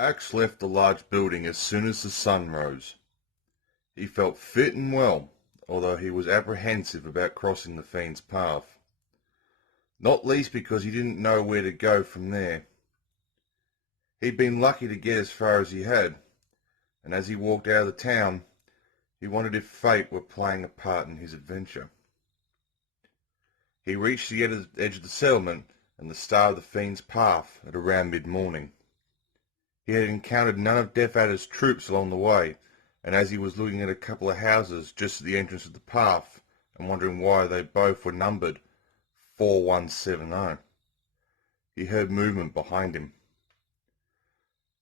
Axe left the large building as soon as the sun rose. He felt fit and well, although he was apprehensive about crossing the fiend's path, not least because he didn't know where to go from there. He'd been lucky to get as far as he had, and as he walked out of the town, he wondered if fate were playing a part in his adventure. He reached the edge of the settlement and the start of the fiend's path at around mid-morning. He had encountered none of Death Adder's troops along the way, and as he was looking at a couple of houses just at the entrance of the path and wondering why they both were numbered 4170, he heard movement behind him.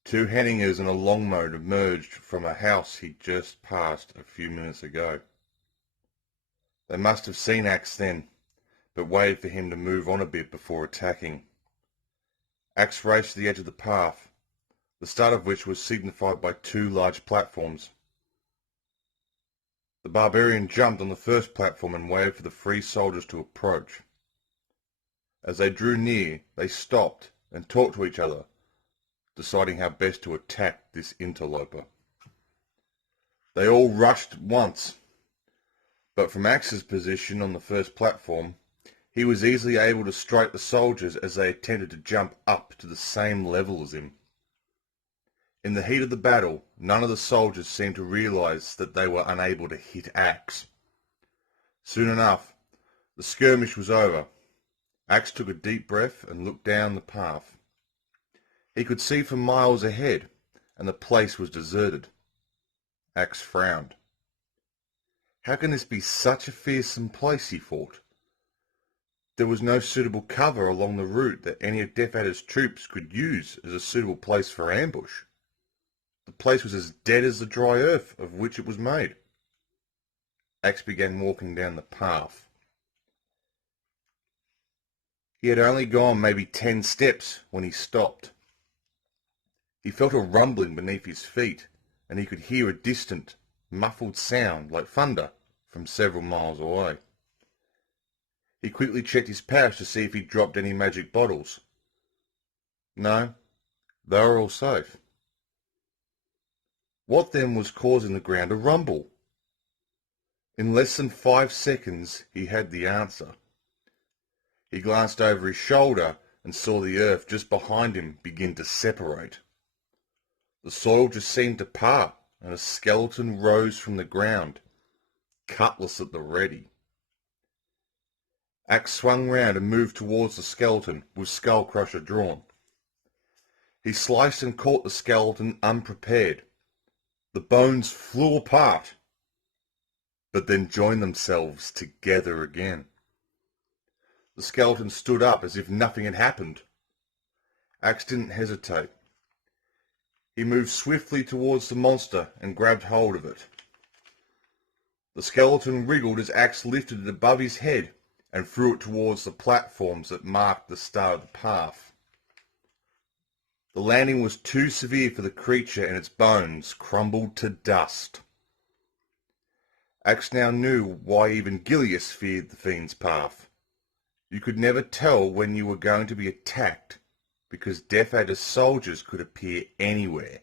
Two Henningers and a longboat emerged from a house he'd just passed a few minutes ago. They must have seen Axe then, but waited for him to move on a bit before attacking. Axe raced to the edge of the path, the start of which was signified by two large platforms. The barbarian jumped on the first platform and waited for the free soldiers to approach. As they drew near, they stopped and talked to each other, deciding how best to attack this interloper. They all rushed at once, but from Axe's position on the first platform, he was easily able to strike the soldiers as they attempted to jump up to the same level as him. In the heat of the battle, none of the soldiers seemed to realize that they were unable to hit Axe. Soon enough, the skirmish was over. Axe took a deep breath and looked down the path. He could see for miles ahead, and the place was deserted. Axe frowned. How can this be such a fearsome place, he thought. There was no suitable cover along the route that any of Death Adder's troops could use as a suitable place for ambush. The place was as dead as the dry earth of which it was made. Axe began walking down the path. He had only gone maybe 10 steps when he stopped. He felt a rumbling beneath his feet, and he could hear a distant, muffled sound like thunder from several miles away. He quickly checked his pouch to see if he'd dropped any magic bottles. No, they were all safe. What then was causing the ground to rumble? In less than 5 seconds he had the answer. He glanced over his shoulder and saw the earth just behind him begin to separate. The soil just seemed to part, and a skeleton rose from the ground, cutlass at the ready. Axe swung round and moved towards the skeleton with Skull Crusher drawn. He sliced and caught the skeleton unprepared. The bones flew apart, but then joined themselves together again. The skeleton stood up as if nothing had happened. Axe didn't hesitate. He moved swiftly towards the monster and grabbed hold of it. The skeleton wriggled as Axe lifted it above his head and threw it towards the platforms that marked the start of the path. The landing was too severe for the creature, and its bones crumbled to dust. Axe now knew why even Gilius feared the fiend's path. You could never tell when you were going to be attacked, because Death Adder's soldiers could appear anywhere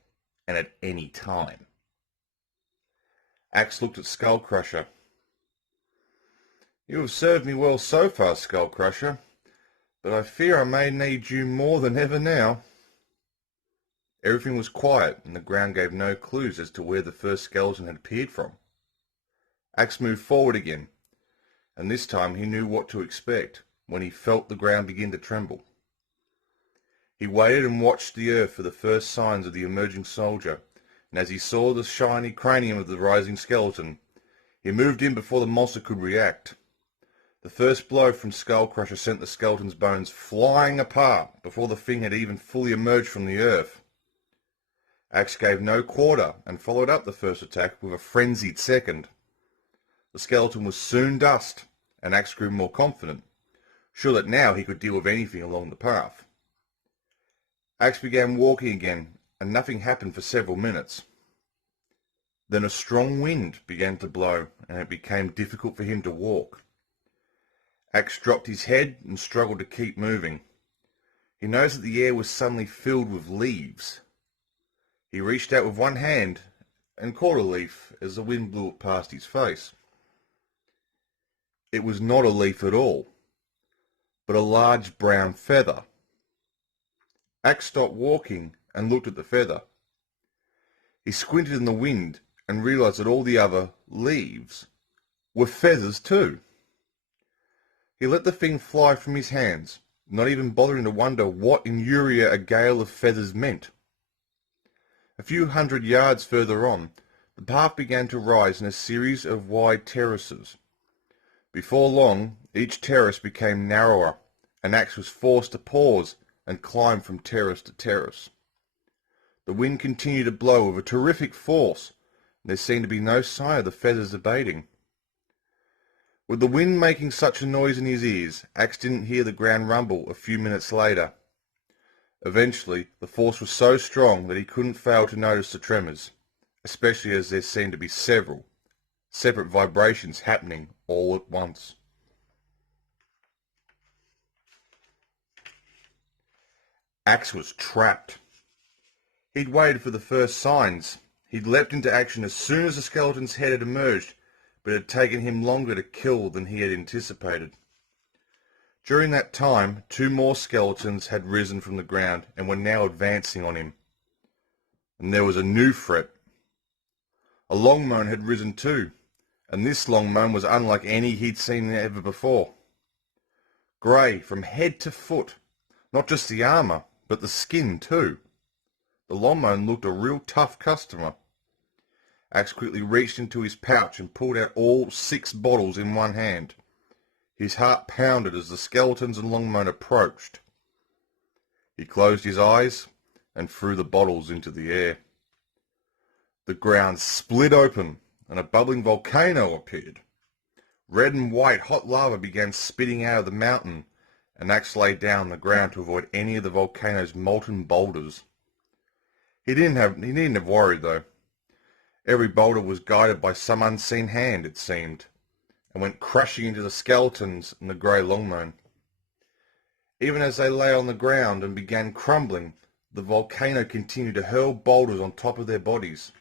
and at any time. Axe looked at Skull Crusher. You have served me well so far, Skull Crusher, but I fear I may need you more than ever now. Everything was quiet, and the ground gave no clues as to where the first skeleton had appeared from. Axe moved forward again, and this time he knew what to expect when he felt the ground begin to tremble. He waited and watched the earth for the first signs of the emerging soldier, and as he saw the shiny cranium of the rising skeleton, he moved in before the monster could react. The first blow from Skull Crusher sent the skeleton's bones flying apart before the thing had even fully emerged from the earth. Axe gave no quarter and followed up the first attack with a frenzied second. The skeleton was soon dust, and Axe grew more confident, sure that now he could deal with anything along the path. Axe began walking again, and nothing happened for several minutes. Then a strong wind began to blow, and it became difficult for him to walk. Axe dropped his head and struggled to keep moving. He noticed that the air was suddenly filled with leaves. He reached out with one hand and caught a leaf as the wind blew it past his face. It was not a leaf at all, but a large brown feather. Axe stopped walking and looked at the feather. He squinted in the wind and realized that all the other leaves were feathers too. He let the thing fly from his hands, not even bothering to wonder what in Uria a gale of feathers meant. A few 100 yards further on, the path began to rise in a series of wide terraces. Before long, each terrace became narrower, and Axe was forced to pause and climb from terrace to terrace. The wind continued to blow with a terrific force, and there seemed to be no sign of the feathers abating. With the wind making such a noise in his ears, Axe didn't hear the ground rumble a few minutes later. Eventually, the force was so strong that he couldn't fail to notice the tremors, especially as there seemed to be several separate vibrations happening all at once. Axe was trapped. He'd waited for the first signs. He'd leapt into action as soon as the skeleton's head had emerged, but it had taken him longer to kill than he had anticipated. During that time, 2 more skeletons had risen from the ground and were now advancing on him. And there was a new threat. A longmoan had risen too, and this longmoan was unlike any he'd seen ever before. Grey from head to foot, not just the armour, but the skin too. The longmoan looked a real tough customer. Axe quickly reached into his pouch and pulled out all 6 bottles in one hand. His heart pounded as the skeletons and longmoan approached. He closed his eyes and threw the bottles into the air. The ground split open and a bubbling volcano appeared. Red and white hot lava began spitting out of the mountain, and Axe lay down on the ground to avoid any of the volcano's molten boulders. He needn't have worried though. Every boulder was guided by some unseen hand, it seemed, and went crashing into the skeletons and the grey longmoan. Even as they lay on the ground and began crumbling, the volcano continued to hurl boulders on top of their bodies.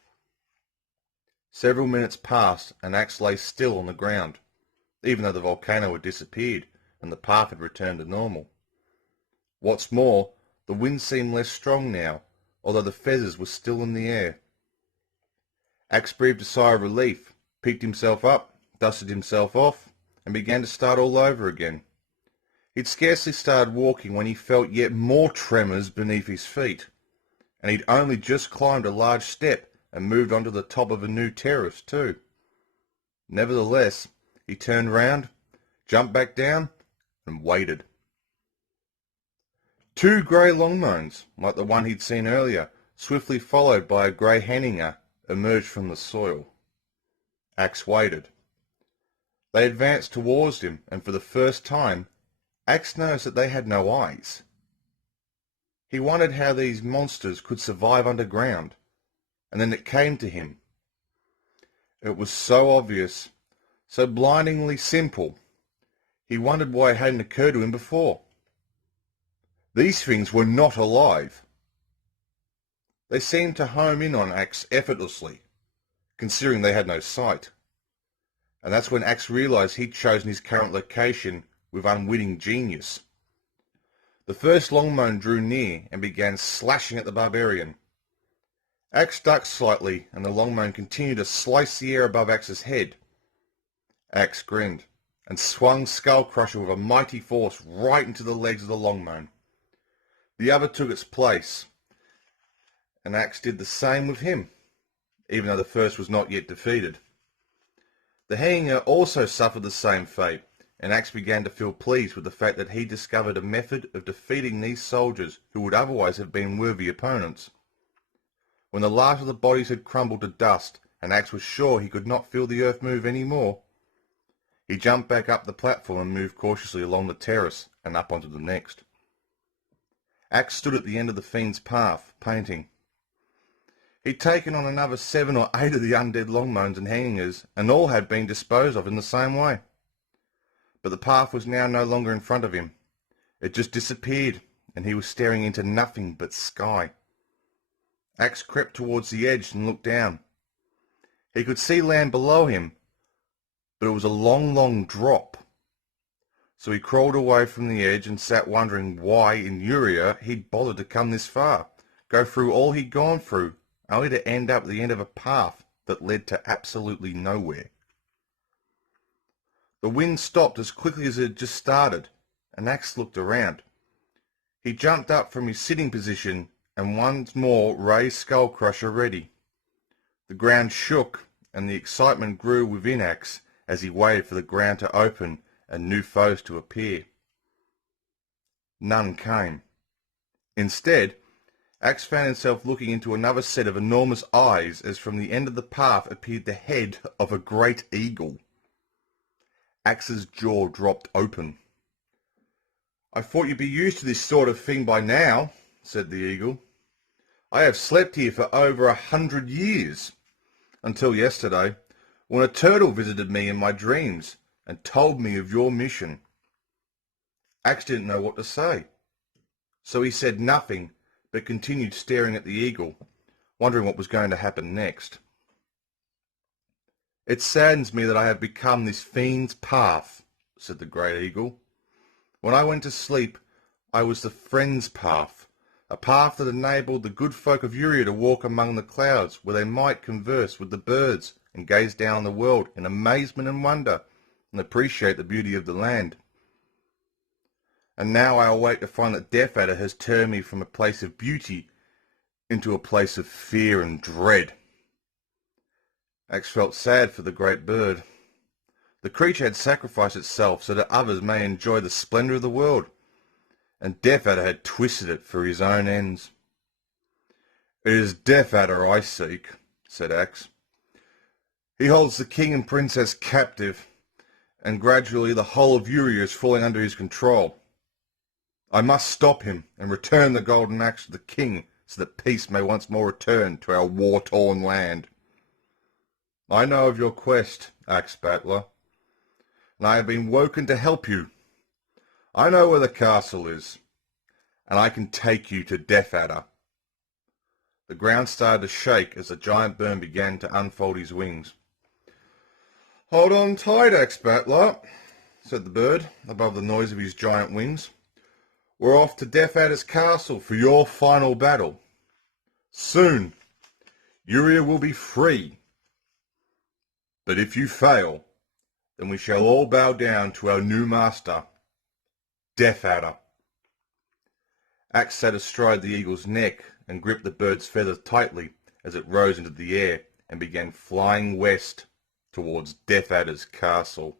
Several minutes passed and Axe lay still on the ground, even though the volcano had disappeared and the path had returned to normal. What's more, the wind seemed less strong now, although the feathers were still in the air. Axe breathed a sigh of relief, picked himself up, dusted himself off, and began to start all over again. He'd scarcely started walking when he felt yet more tremors beneath his feet, and he'd only just climbed a large step and moved onto the top of a new terrace too. Nevertheless, he turned round, jumped back down, and waited. 2 grey longmoans, like the one he'd seen earlier, swiftly followed by a grey henninger, emerged from the soil. Axe waited. They advanced towards him, and for the first time, Axe noticed that they had no eyes. He wondered how these monsters could survive underground, and then it came to him. It was so obvious, so blindingly simple. He wondered why it hadn't occurred to him before. These things were not alive. They seemed to home in on Axe effortlessly, considering they had no sight. And that's when Axe realised he'd chosen his current location with unwitting genius. The first longmoan drew near and began slashing at the barbarian. Axe ducked slightly, and the longmoan continued to slice the air above Axe's head. Axe grinned, and swung Skull Crusher with a mighty force right into the legs of the longmoan. The other took its place, and Axe did the same with him, even though the first was not yet defeated. The henninger also suffered the same fate, and Axe began to feel pleased with the fact that he discovered a method of defeating these soldiers who would otherwise have been worthy opponents. When the last of the bodies had crumbled to dust, and Axe was sure he could not feel the earth move any more, he jumped back up the platform and moved cautiously along the terrace and up onto the next. Axe stood at the end of the fiend's path, painting. He'd taken on another 7 or 8 of the undead longmoans and hangingers, and all had been disposed of in the same way. But the path was now no longer in front of him. It just disappeared, and he was staring into nothing but sky. Axe crept towards the edge and looked down. He could see land below him, but it was a long, long drop. So he crawled away from the edge and sat wondering why in Uria he'd bothered to come this far, go through all he'd gone through, only to end up at the end of a path that led to absolutely nowhere. The wind stopped as quickly as it had just started, and Axe looked around. He jumped up from his sitting position and once more raised Skull Crusher ready. The ground shook, and the excitement grew within Axe as he waited for the ground to open and new foes to appear. None came. Instead, Axe found himself looking into another set of enormous eyes as from the end of the path appeared the head of a great eagle. Axe's jaw dropped open. "I thought you'd be used to this sort of thing by now," said the eagle. "I have slept here for over 100 years, until yesterday, when a turtle visited me in my dreams and told me of your mission." Axe didn't know what to say, so he said nothing but continued staring at the eagle, wondering what was going to happen next. "It saddens me that I have become this fiend's path," said the great eagle. "When I went to sleep, I was the friend's path, a path that enabled the good folk of Uria to walk among the clouds, where they might converse with the birds and gaze down on the world in amazement and wonder, and appreciate the beauty of the land. And now I await to find that Death Adder has turned me from a place of beauty into a place of fear and dread." Axe felt sad for the great bird. The creature had sacrificed itself so that others may enjoy the splendour of the world, and Death Adder had twisted it for his own ends. "It is Death Adder I seek," said Axe. "He holds the king and princess captive, and gradually the whole of Uria is falling under his control. I must stop him and return the golden axe to the king so that peace may once more return to our war-torn land. I know of your quest, Axe Battler, and I have been woken to help you. I know where the castle is, and I can take you to Death Adder." The ground started to shake as the giant bird began to unfold his wings. "Hold on tight, Axe Battler," said the bird, above the noise of his giant wings. "We're off to Death Adder's castle for your final battle. Soon, Uria will be free. But if you fail, then we shall all bow down to our new master, Death Adder." Axe sat astride the eagle's neck and gripped the bird's feathers tightly as it rose into the air and began flying west towards Death Adder's castle.